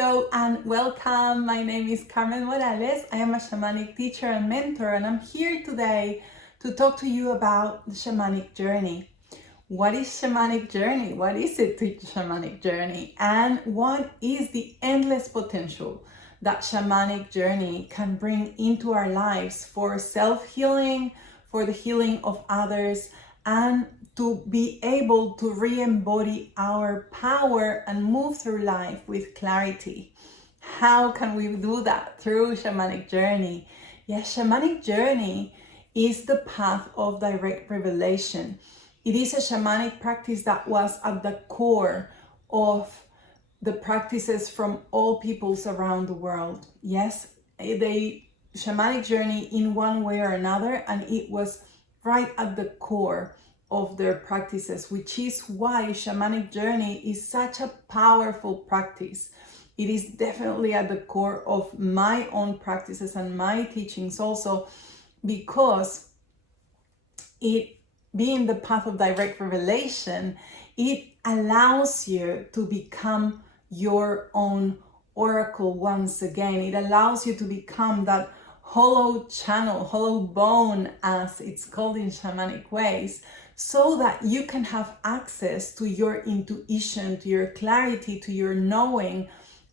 Hello and welcome. My name is Carmen Morales. I am a shamanic teacher and mentor, and I'm here today to talk to you about the shamanic journey. What is shamanic journey? What is it to shamanic journey? And what is the endless potential that shamanic journey can bring into our lives for self-healing, for the healing of others, and to be able to re-embody our power and move through life with clarity. How can we do that? Through shamanic journey. Yes, shamanic journey is the path of direct revelation. It is a shamanic practice that was at the core of the practices from all peoples around the world. Yes, the shamanic journey in one way or another, and it was right at the core of their practices, which is why shamanic journey is such a powerful practice. It is definitely at the core of my own practices and my teachings also, because it being the path of direct revelation, it allows you to become your own oracle once again. It allows you to become that hollow channel, hollow bone, as it's called in shamanic ways, so that you can have access to your intuition, to your clarity, to your knowing,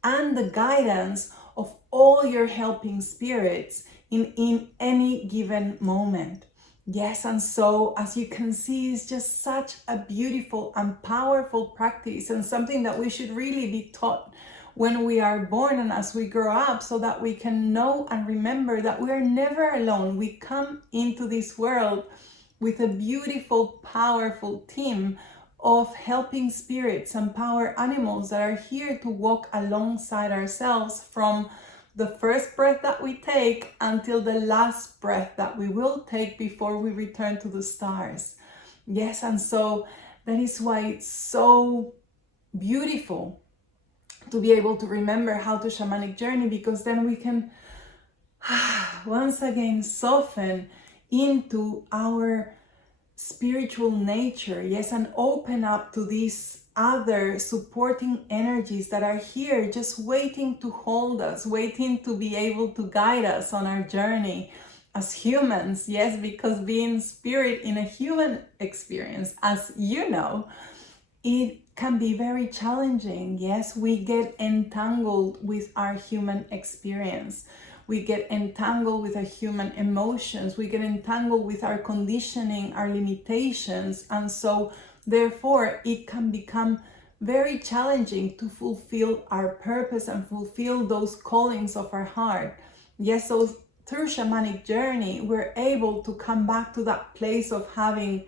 and the guidance of all your helping spirits in any given moment. Yes, and so as you can see, it's just such a beautiful and powerful practice, and something that we should really be taught when we are born and as we grow up, so that we can know and remember that we are never alone. We come into this world with a beautiful, powerful team of helping spirits and power animals that are here to walk alongside ourselves from the first breath that we take until the last breath that we will take before we return to the stars. Yes, and so that is why it's so beautiful to be able to remember how to shamanic journey, because then we can once again soften into our spiritual nature, yes, and open up to these other supporting energies that are here just waiting to hold us, waiting to be able to guide us on our journey as humans. Yes, because being spirit in a human experience, as you know, it can be very challenging. Yes, we get entangled with our human experience. We get entangled with our human emotions. We get entangled with our conditioning, our limitations. And so therefore, it can become very challenging to fulfill our purpose and fulfill those callings of our heart. Yes, so through shamanic journey, we're able to come back to that place of having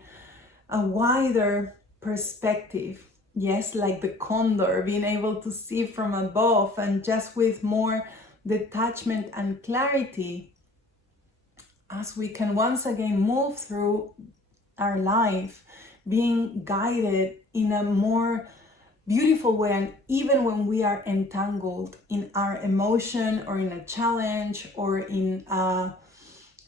a wider perspective. Yes, like the condor, being able to see from above, and just with more detachment and clarity, as we can once again move through our life, being guided in a more beautiful way. And even when we are entangled in our emotion or in a challenge or in a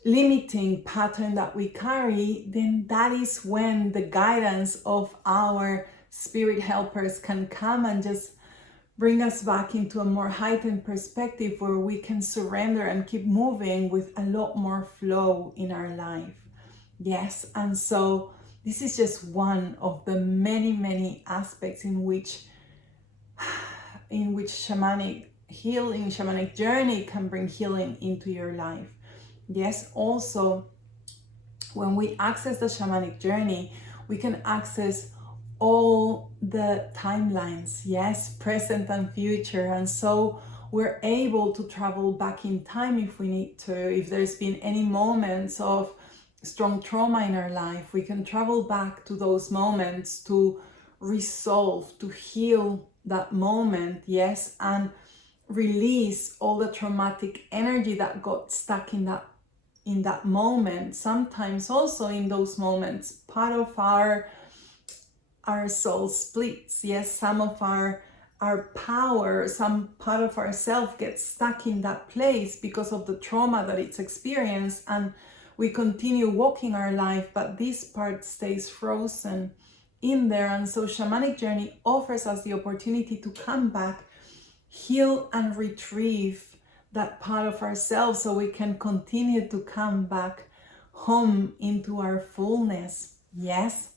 limiting pattern that we carry, then that is when the guidance of our spirit helpers can come and just bring us back into a more heightened perspective, where we can surrender and keep moving with a lot more flow in our life. Yes, and so this is just one of the many aspects in which shamanic healing, shamanic journey can bring healing into your life. Yes, also when we access the shamanic journey, we can access all the timelines, yes, present and future. And so we're able to travel back in time if we need to. If there's been any moments of strong trauma in our life, we can travel back to those moments to resolve, to heal that moment, yes, and release all the traumatic energy that got stuck in that moment. Sometimes also in those moments, part of our soul splits. Yes, some of our power, some part of ourself gets stuck in that place because of the trauma that it's experienced, and we continue walking our life, but this part stays frozen in there. And so shamanic journey offers us the opportunity to come back heal and retrieve that part of ourselves so we can continue to come back home into our fullness. Yes,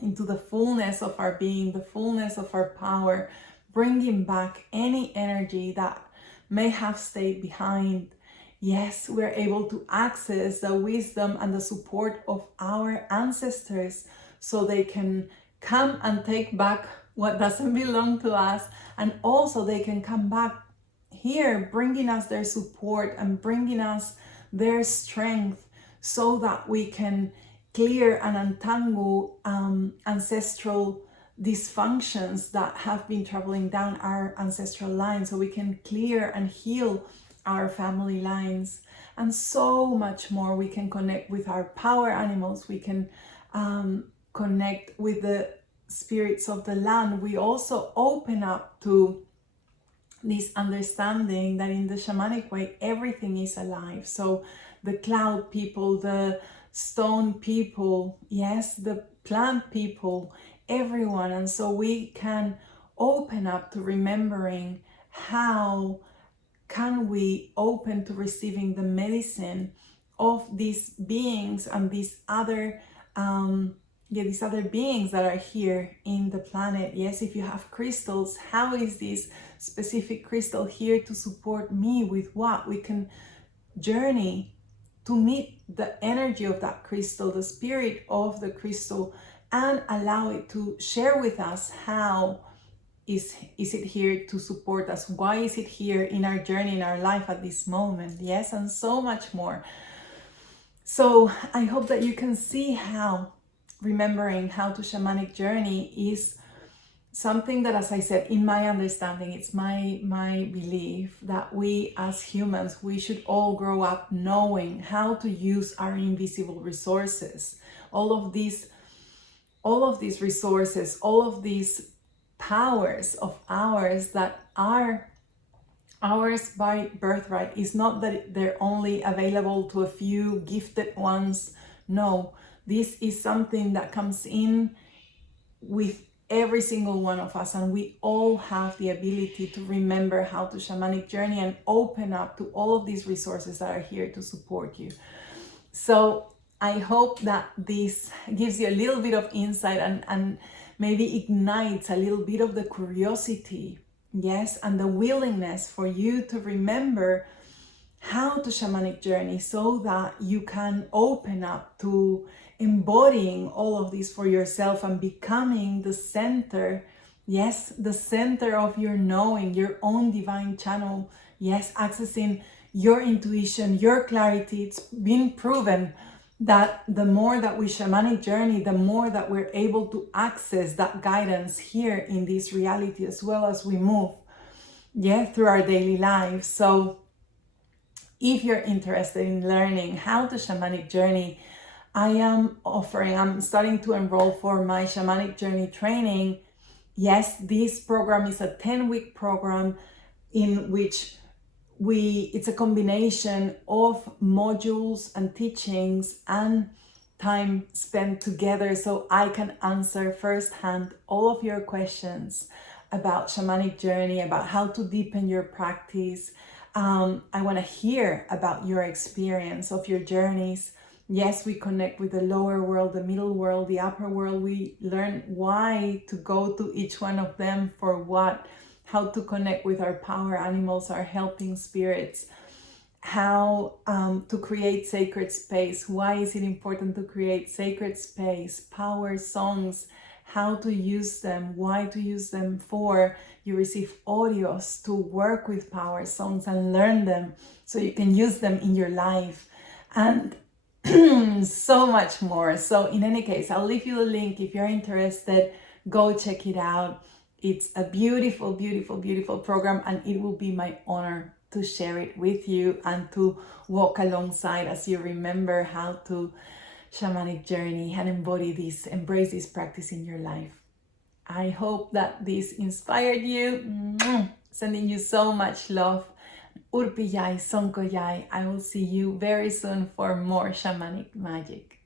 into the fullness of our being, the fullness of our power, bringing back any energy that may have stayed behind. Yes, we're able to access the wisdom and the support of our ancestors so they can come and take back what doesn't belong to us, and also they can come back here bringing us their support and bringing us their strength so that we can clear and untangle ancestral dysfunctions that have been traveling down our ancestral line, so we can clear and heal our family lines, and so much more. We can connect with our power animals, we can connect with the spirits of the land. We also open up to this understanding that in the shamanic way everything is alive. So the cloud people, the stone people, yes, the plant people, everyone. And so we can open up to remembering how can we open to receiving the medicine of these beings and these other these other beings that are here in the planet. Yes, if you have crystals, how is this specific crystal here to support me with what? We can journey to meet the energy of that crystal, the spirit of the crystal, and allow it to share with us how is it here to support us? Why is it here in our journey, in our life at this moment? Yes, and so much more. So I hope that you can see how remembering how to shamanic journey is something that, as I said, in my understanding, it's my belief that we as humans, we should all grow up knowing how to use our invisible resources. All of these resources, all of these powers of ours that are ours by birthright. Is not that they're only available to a few gifted ones. No, this is something that comes in with every single one of us, and we all have the ability to remember how to shamanic journey and open up to all of these resources that are here to support you. So I hope that this gives you a little bit of insight and maybe ignites a little bit of the curiosity, yes, and the willingness for you to remember how to shamanic journey so that you can open up to embodying all of this for yourself and becoming the center, yes, the center of your knowing, your own divine channel, yes, accessing your intuition, your clarity. It's been proven that the more that we shamanic journey, the more that we're able to access that guidance here in this reality as well as we move, yeah, through our daily lives. So if you're interested in learning how to shamanic journey, I'm starting to enroll for my shamanic journey training. Yes, this program is a 10-week program in which it's a combination of modules and teachings and time spent together, so I can answer firsthand all of your questions about shamanic journey, about how to deepen your practice. I want to hear about your experience of your journeys. Yes, we connect with the lower world, the middle world, the upper world. We learn why to go to each one of them for what, how to connect with our power animals, our helping spirits, how to create sacred space. Why is it important to create sacred space, power songs, how to use them, why to use them for. You receive audios to work with power songs and learn them so you can use them in your life, and so much more. So in any case, I'll leave you the link. If you're interested, go check it out. It's a beautiful, beautiful, beautiful program, and it will be my honor to share it with you and to walk alongside as you remember how to shamanic journey and embrace this practice in your life. I hope that this inspired you. Sending you so much love. Urpiyai, Sonkoyai. I will see you very soon for more shamanic magic.